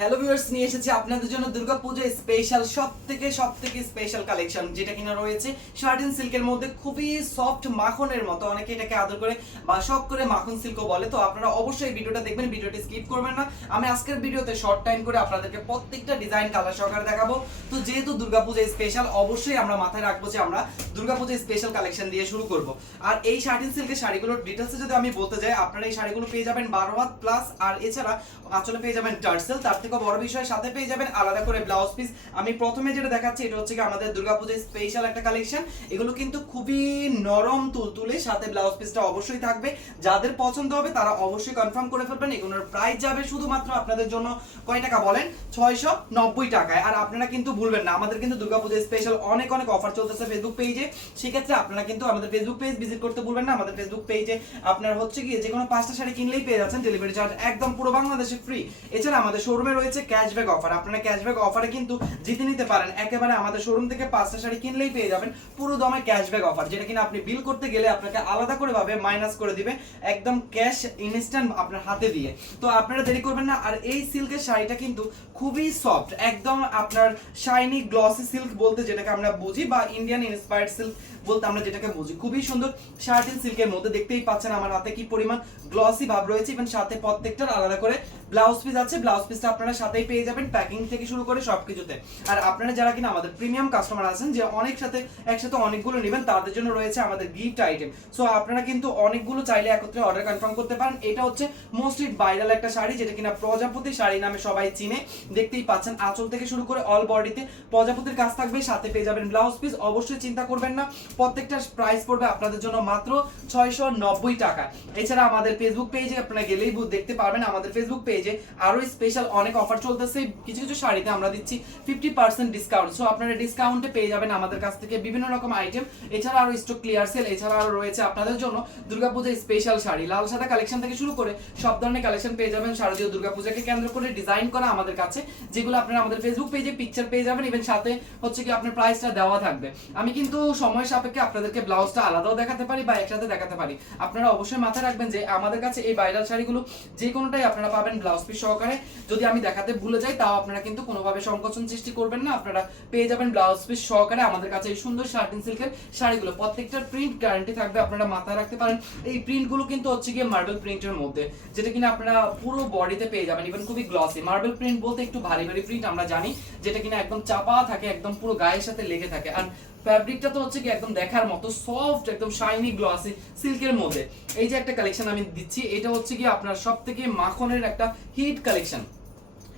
Hello viewers নিয়ে এসেছি আপনাদের জন্য দুর্গাপুজো স্পেশাল সব থেকে সব থেকে স্পেশাল কালেকশন যেটা কিনা রয়েছে শার্টিন সিল্কের মধ্যে খুবই সফট মাখনের মতো। অনেকে এটাকে আদর করে বা শখ করে মাখন সিল্কও বলে, তো আপনারা অবশ্যই ভিডিওটা দেখবেন, ভিডিওটি স্কিপ করবেন না। আমি আজকের ভিডিওতে শর্ট টাইম করে আপনাদেরকে প্রত্যেকটা ডিজাইন কালার সহকারে দেখাবো। তো যেহেতু দুর্গাপূজা স্পেশাল অবশ্যই আমরা মাথায় রাখব যে আমরা দুর্গাপূজা স্পেশাল কালেকশন দিয়ে শুরু করব। আর এই শার্টিন সিল্কের শাড়িগুলোর ডিটেলসে যদি আমি বলতে যাই, আপনারা এই শাড়িগুলো পেয়ে যাবেন বারো হাত প্লাস আর এছাড়া আচলে পেয়ে যাবেন টার্সেল তার থেকে বড় বিষয়, সাথে পেয়ে যাবেন আলাদা করে ব্লাউজ পিস আমি প্রথমে যেটা দেখাচ্ছি, এটা হচ্ছে কি আমাদের দুর্গাপূজার স্পেশাল একটা কালেকশন এগুলো কিন্তু খুবই নরম তুলতুলে, সাথে ব্লাউজ পিসটা অবশ্যই থাকবে। যাদের পছন্দ হবে, তারা অবশ্যই কনফার্ম করে ফেলবেন। এগুলোর প্রাইস যাবে শুধুমাত্র আপনাদের জন্য কয় টাকা বলেন? ছয়শো নব্বই টাকায়। আর আপনারা কিন্তু ভুলবেন না, আমাদের কিন্তু দুর্গাপূজার স্পেশাল অনেক অনেক অফার চলতেছে ফেসবুক পেজে সেক্ষেত্রে আপনারা কিন্তু আমাদের ফেসবুক পেজ ভিজিট করতে ভুলবেন না। আমাদের ফেসবুক পেজে আপনার হচ্ছে কি, যে কোনো পাঁচটা শাড়ি কিনলেই পেয়ে যাচ্ছেন। ডেলিভারি চার্জ একদম পুরো বাংলাদেশে ফ্রি এছাড়া আমাদের শোরুমে রয়েছে ক্যাশব্যাক অফার আপনারা ক্যাশব্যাক অফারে কিন্তু জিতে নিতে পারেন। একেবারে আমাদের শোরুম থেকে পাঁচটা শাড়ি কিনলেই পেয়ে যাবেন পুরো দমে ক্যাশব্যাক অফার যেটা কিনা আপনি বিল করতে গেলে আপনাকে আলাদা করে ভাবে মাইনাস করে দিবে, একদম ক্যাশ ইনস্ট্যান্ট আপনার হাতে দিয়ে। তো আপনারা দেরি করবেন না, আর এই সিল্কের শাড়িটা কিন্তু খুবই সফট একদম আপনার শাইনি গ্লসি সিল্ক বলতে যেটাকে আমরা বুঝি বা ইন্ডিয়ান ইন্সপায়ার্ড সিল্ক বলতে আমরা যেটাকে বুঝি। খুবই সুন্দর শার্টিন সিল্কের মধ্যে দেখতেই পাচ্ছেন আমার হাতে কি পরিমাণ গ্লসি ভাব রয়েছে। এবং সাথে প্রত্যেকটার আলাদা করে ব্লাউজ পিস আছে। ব্লাউজ পিসটা আপনারা সাথেই পেয়ে যাবেন প্যাকিং থেকে শুরু করে সবকিছুতে। আর আপনারা যারা কিনা আমাদের প্রিমিয়াম কাস্টমার আছেন, যে অনেক সাথে একসাথে অনেকগুলো নেবেন, তাদের জন্য রয়েছে আমাদের গিফট আইটেম সো আপনারা কিন্তু অনেকগুলো চাইলে একত্রে অর্ডার কনফার্ম করতে পারেন। এটা হচ্ছে মোস্টলি ভাইরাল একটা শাড়ি, যেটা কিনা প্রজাপতি শাড়ি নামে সবাই চিনে। দেখতেই পাচ্ছেন আঁচল থেকে শুরু করে অল বডিতে প্রজাপতির কাজ থাকবে। সাথে পেয়ে যাবেন ব্লাউজ পিস অবশ্যই চিন্তা করবেন না। প্রত্যেকটার প্রাইস পড়বে আপনাদের জন্য মাত্র ছয়শো নব্বই টাকা। এছাড়া আমাদের ফেসবুক পেজে আপনারা গেলেই দেখতে পারবেন আমাদের ফেসবুক পেজে আরও স্পেশাল অনেক অফার চলতেছে। কিছু কিছু শাড়িতে আমরা দিচ্ছি ফিফটি পার্সেন্ট ডিসকাউন্ট সো আপনারা ডিসকাউন্টে পেয়ে যাবেন আমাদের কাছ থেকে বিভিন্ন রকম আইটেম এছাড়া আরও স্টক ক্লিয়ার সেল এছাড়া আরও রয়েছে আপনাদের জন্য দুর্গাপূজার স্পেশাল শাড়ি। লাল সাদা কালেকশন থেকে শুরু করে সব ধরনের কালেকশন পেয়ে যাবেন। শারদীয় দুর্গাপূজাকে কেন্দ্র করে ডিজাইন করা আমাদের কাছে, যেগুলো আপনারা আমাদের ফেসবুক পেজে পিকচার পেয়ে যাবেন। ইভেন সাথে হচ্ছে কি আপনার প্রাইসটা দেওয়া থাকবে। আমি কিন্তু সময় সাপেক্ষে আপনাদেরকে ব্লাউজটা আলাদাও দেখাতে পারি বা একসাথে দেখাতে পারি। আপনারা অবশ্যই মাথায় রাখবেন যে আমাদের কাছে এই ভাইরাল শাড়িগুলো যে কোনোটাই আপনারা পাবেন ব্লাউজ পিস সহকারে। যদি আমি দেখাতে ভুলে যাই, তাও আপনারা কিন্তু কোনোভাবে সংকোচন সৃষ্টি করবেন না। আপনারা পেয়ে যাবেন ব্লাউজ পিস সহকারে আমাদের কাছে এই সুন্দর শার্টিন সিল্কের শাড়িগুলো। প্রত্যেকটার প্রিন্ট গ্যারান্টি থাকবে, আপনারা মাথায় রাখতে পারেন। এই প্রিন্টগুলো কিন্তু হচ্ছে গিয়ে মার্বেল প্রিন্টের মধ্যে, যেটা কিনা আপনারা পুরো বডিতে পেয়ে যাবেন। ইভেন খুবই গ্লসি মার্বেল প্রিন্ট বলতে একটু ভারী ভারী প্রিন্ট আমরা জানি, যেটা কিনা একদম চাপা থাকে, একদম পুরো গায়ের সাথে লেগে থাকে। আর ফ্যাব্রিকটা তো হচ্ছে কি একদম দেখার মতো সফট একদম শাইনি গ্লসি সিল্কের মধ্যে। এই যে একটা কালেকশন আমি দিচ্ছি, এটা হচ্ছে কি আপনার সব থেকে মাখনের একটা হিট কালেকশন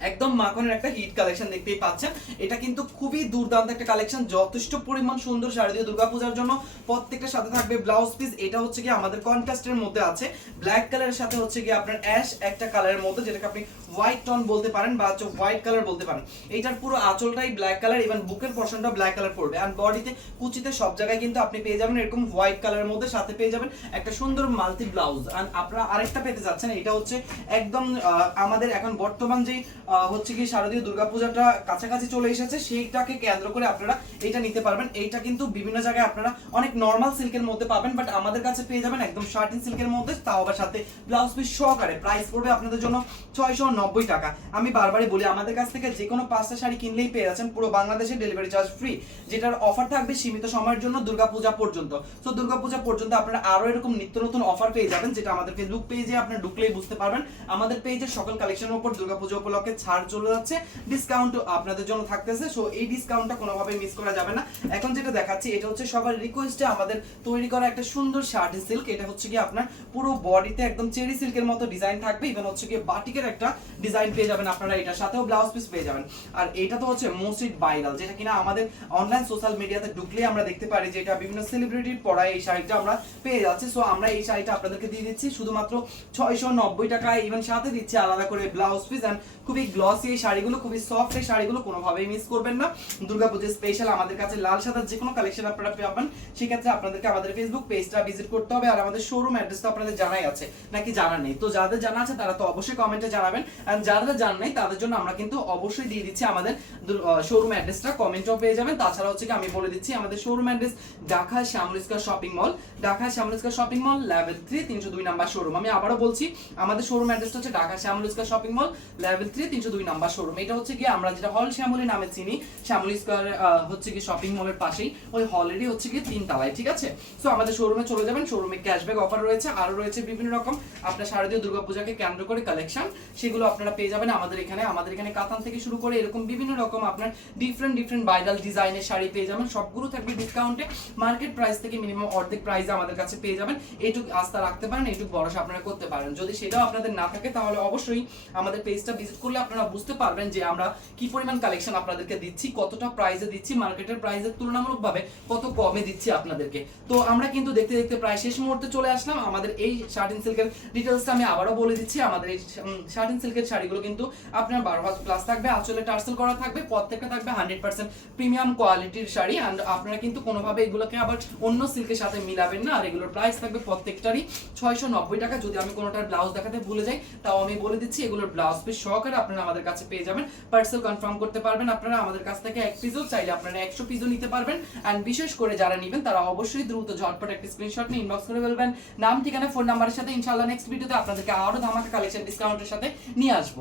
একদম মাখনের একটা হিট কালেকশন দেখতেই পাচ্ছেন। এটা কিন্তু খুবই দুর্দান্ত একটা কালেকশন যথেষ্ট পরিমাণ সুন্দর শারদীয় দুর্গাপূজার জন্য। প্রত্যেকটা সাথে থাকবে ব্লাউজ পিস এটা হচ্ছে কি আমাদের কন্ট্রাস্টের মধ্যে আছে। ব্ল্যাক কালারের সাথে হচ্ছে কি আপনার অ্যাশ একটা কালারের মধ্যে, যেটাকে আপনি হোয়াইট টোন বলতে পারেন বা হচ্ছে হোয়াইট কালার বলতে পারেন। এইটার পুরো আঁচলটাই ব্ল্যাক কালার ইভেন বুকের পোর্শনটা ব্ল্যাক কালার পড়বে। আর বডিতে কুচিতে সব জায়গায় কিন্তু আপনি পেয়ে যাবেন, এরকম হোয়াইট কালারের মধ্যে সাথে পেয়ে যাবেন একটা সুন্দর মাল্টি ব্লাউজ আর আপনারা আরেকটা পেতে যাচ্ছেন, এটা হচ্ছে একদম আমাদের এখন বর্তমান যে হচ্ছে কি শারদীয় দুর্গাপূজাটা কাছাকাছি চলে এসেছে, সেইটাকে কেন্দ্র করে আপনারা এইটা নিতে পারবেন। এইটা কিন্তু বিভিন্ন জায়গায় আপনারা অনেক নর্মাল সিল্কের মধ্যে পাবেন বাট আমাদের কাছে পেয়ে যাবেন একদম শার্টিন সিল্কের মধ্যে, তাও আবার সাথে ব্লাউজ পিস সহকারে। প্রাইস পড়বে আপনাদের জন্য ছয়শো নব্বই টাকা। আমি বারবারই বলি, আমাদের কাছ থেকে যে কোনো পাঁচটা শাড়ি কিনলেই পেয়ে যাচ্ছেন, পুরো বাংলাদেশে ডেলিভারি চার্জ ফ্রি যেটার অফার থাকবে সীমিত সময়ের জন্য দুর্গাপূজা পর্যন্ত। তো দুর্গাপূজা পর্যন্ত আপনারা আরও এরকম নিত্য নতুন অফার পেয়ে যাবেন, যেটা আমাদের ফেসবুক পেজে আপনারা ঢুকলেই বুঝতে পারবেন। আমাদের পেজের সকল কালেকশনের উপর দুর্গাপূজা উপলক্ষে ছাড় চলে যাচ্ছে ডিসকাউন্ট আপনাদের জন্য থাকতেছে। সো এই ডিসকাউন্টটা কোনোভাবে মিস করা যাবে না। এখন যেটা দেখাচ্ছি, এটা হচ্ছে সবার রিকোয়েস্টে আমাদের তৈরি করা একটা সুন্দর শার্ট সিল্ক এটা হচ্ছে কি আপনার পুরো বডিতে একদম চেরি সিল্কের মতো ডিজাইন থাকবে। ইভেন হচ্ছে কি বাটিকের একটা ডিজাইন পেয়ে যাবেন আপনারা। এটার সাথেও ব্লাউজ পিস পেয়ে যাবেন। আর এটা তো হচ্ছে মোস্ট ভাইরাল যেটা কিনা আমাদের অনলাইন সোশ্যাল মিডিয়াতে ঢুকলে আমরা দেখতে পারি যে এটা বিভিন্ন সেলিব্রিটির পড়ায় এই শাড়িটা আমরা পেয়ে যাচ্ছি। সো আমরা এই শাড়িটা আপনাদেরকে দিয়ে দিচ্ছি। শুধুমাত্র ছয়শো নব্বই টাকায় ইভেন সাথে দিচ্ছি আলাদা করে ব্লাউজ পিস অ্যান্ড খুবই গ্লসি এই শাড়িগুলো, খুবই সফট এই শাড়িগুলো কোনোভাবেই মিস করবেন না। দুর্গাপুজো স্পেশাল আমাদের কাছে লাল সাদা যে কোনো কালেকশন আপনারা পাবেন। সেক্ষেত্রে আপনাদেরকে আমাদের ফেসবুক পেজটা ভিজিট করতে হবে আর আমাদের শোরুম অ্যাড্রেস তো আপনাদের জানাই আছে, নাকি জানা নেই? তো যাদের জানা আছে তারা তো অবশ্যই কমেন্টে জানাবেন। আর যারা জানা নেই তাদের জন্য আমরা কিন্তু অবশ্যই দিয়ে দিচ্ছি আমাদের শোরুম অ্যাড্রেসটা কমেন্টও পেয়ে যাবেন। তাছাড়া হচ্ছে কি আমি বলে দিচ্ছি, আমাদের showroom address Dhaka Shyamoli Square shopping mall Dhaka Shyamoli Square shopping mall level three তিনশো দুই নাম্বার শোরুম আমি আবারও বলছি, আমাদের শোরুম অ্যাড্রেসটা হচ্ছে Dhaka Shyamoli Square shopping mall level three তিনশো দুই নাম্বার শোরুম এটা হচ্ছে কি আমরা যেটা হল শ্যামলী নামে চিনি। শ্যামলী স্কোয়ার হচ্ছে কি শপিং মলের পাশেই। ওই হলেরই হচ্ছে কি তিন তালায়, ঠিক আছে? সো আমাদের শোরুমে চলে যাবেন। শোরুমে ক্যাশব্যাক অফার রয়েছে। আরও রয়েছে বিভিন্ন রকম। আপনার শারদীয় দুর্গাপূজাকে কেন্দ্র করে কালেকশন সেগুলো আপনারা পেয়ে যাবেন আমাদের এখানে। আমাদের এখানে কাতান থেকে শুরু করে এরকম বিভিন্ন রকম আপনার ডিফারেন্ট ডিফারেন্ট বাইডাল ডিজাইনের শাড়ি পেয়ে যাবেন। সবগুলো থাকবে ডিসকাউন্টে মার্কেট প্রাইস থেকে মিনিমাম অর্ধেক প্রাইসে আমাদের কাছে পেয়ে যাবেন। এইটুকু আস্থা রাখতে পারেন, এইটুকু ভরসা আপনারা করতে পারেন। যদি সেটাও আপনাদের না থাকে, তাহলে অবশ্যই আমাদের পেজটা ভিজিট করলে আপনারা বুঝতে পারবেন যে আমরা কি পরিমাণ কালেকশন আপনাদেরকে দিচ্ছি, কতটা প্রাইসে দিচ্ছি মার্কেটের প্রাইসের তুলনামূলকভাবে কত কমে দিচ্ছি আপনাদেরকে। তো আমরা কিন্তু দেখতে দেখতে প্রায় শেষ মুহূর্তে চলে আসলাম। আমাদের এই শার্টিন সিল্কের ডিটেলসটা আমি আবারও বলে দিচ্ছি। আমাদের এই শার্টিন সিল্কের শাড়িগুলো কিন্তু আপনার বারো হাত প্লাস থাকবে। আঁচলে টার্সেল করা থাকবে, প্রত্যেকটা থাকবে হান্ড্রেড পার্সেন্ট প্রিমিয়াম কোয়ালিটির শাড়ি। অ্যান্ড আপনারা কিন্তু কোনোভাবে এগুলোকে আবার অন্য সিল্কের সাথে মিলাবেন না। আর এগুলোর প্রাইস থাকবে প্রত্যেকটারই ছয়শো নব্বই টাকা। যদি আমি কোনোটার ব্লাউজ দেখাতে ভুলে যাই, তাও আমি বলে দিচ্ছি, এগুলোর ব্লাউজ পিস সহকারে আপনারা আমাদের কাছে পেয়ে যাবেন। পার্সেল কনফার্ম করতে পারবেন। আপনারা আমাদের কাছ থেকে এক পিসও চাইলে আপনারা একশো পিসও নিতে পারবেন। অ্যান্ড বিশেষ করে যারা নেবেন, তারা অবশ্যই দ্রুত ঝটপট একটা স্ক্রিনশট নিয়ে ইনবক্স করে ফেলবেন। নাম, ঠিকানা ফোন নাম্বারের সাথে ইনশাল্লাহ নেক্সট ভিডিওতে আপনাদেরকে আরও ধামাকা কালেকশন ডিসকাউন্টের সাথে নিয়ে আসব।